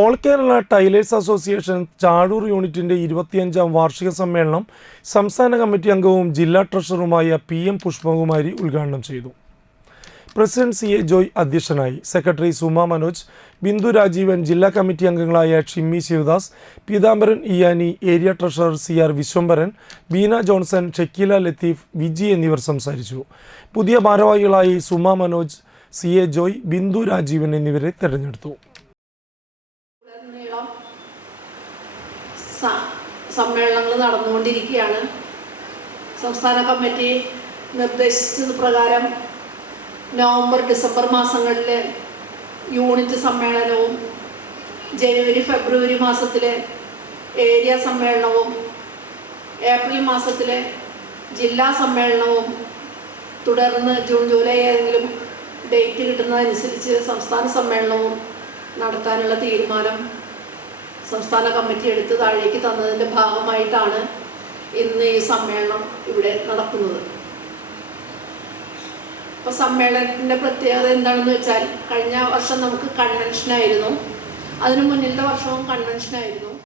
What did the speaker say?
All Kerala tailors association Chazhoor യൂണിറ്റിൻ്റെ 25ാം വാർഷിക സമ്മേളനം സംസ്ഥാന കമ്മിറ്റി അംഗവും ജില്ലാ ട്രഷററുമായ PM പുഷ്പകുമാരി ഉദ്ഘാടനം ചെയ്തു. പ്രസിഡന്റ് CA ജോയ് അധ്യക്ഷനായി. സെക്രട്ടറി സുമ മനോജ്, ബിന്ദു രാജീവൻ, ജില്ലാ കമ്മിറ്റി അംഗങ്ങളായ Shimmy Sivadas, Peethambaran Iyani, area treasurer CR Vishwambharan, Beena Johnson, Shakeela Latheef, Viji എന്നിവർ സംസാരിച്ചു. പുതിയ ഭാരവാഹികളായി സുമ മനോജ്, CA ജോയ്, ബിന്ദു രാജീവൻ എന്നിവരെ തെരഞ്ഞെടുത്തു. സമ്മേളനങ്ങൾ നടന്നുകൊണ്ടിരിക്കുകയാണ്. സംസ്ഥാന കമ്മിറ്റി നിർദ്ദേശിച്ചത് പ്രകാരം നവംബർ ഡിസംബർ മാസങ്ങളിലെ യൂണിറ്റ് സമ്മേളനവും ജനുവരി ഫെബ്രുവരി മാസത്തിലെ ഏരിയ സമ്മേളനവും ഏപ്രിൽ മാസത്തിലെ ജില്ലാ സമ്മേളനവും തുടർന്ന് ജൂൺ ജൂലൈ ഏതെങ്കിലും ഡേറ്റ് കിട്ടുന്നതനുസരിച്ച് സംസ്ഥാന സമ്മേളനവും നടത്താനുള്ള തീരുമാനം സംസ്ഥാന കമ്മിറ്റി എടുത്ത് താഴേക്ക് തന്നതിൻ്റെ ഭാഗമായിട്ടാണ് ഇന്ന് ഈ സമ്മേളനം ഇവിടെ നടക്കുന്നത്. അപ്പോൾ സമ്മേളനത്തിൻ്റെ പ്രത്യേകത എന്താണെന്ന് വെച്ചാൽ, കഴിഞ്ഞ വർഷം നമുക്ക് കൺവെൻഷനായിരുന്നു, അതിനു മുന്നിലത്തെ വർഷവും കൺവെൻഷനായിരുന്നു.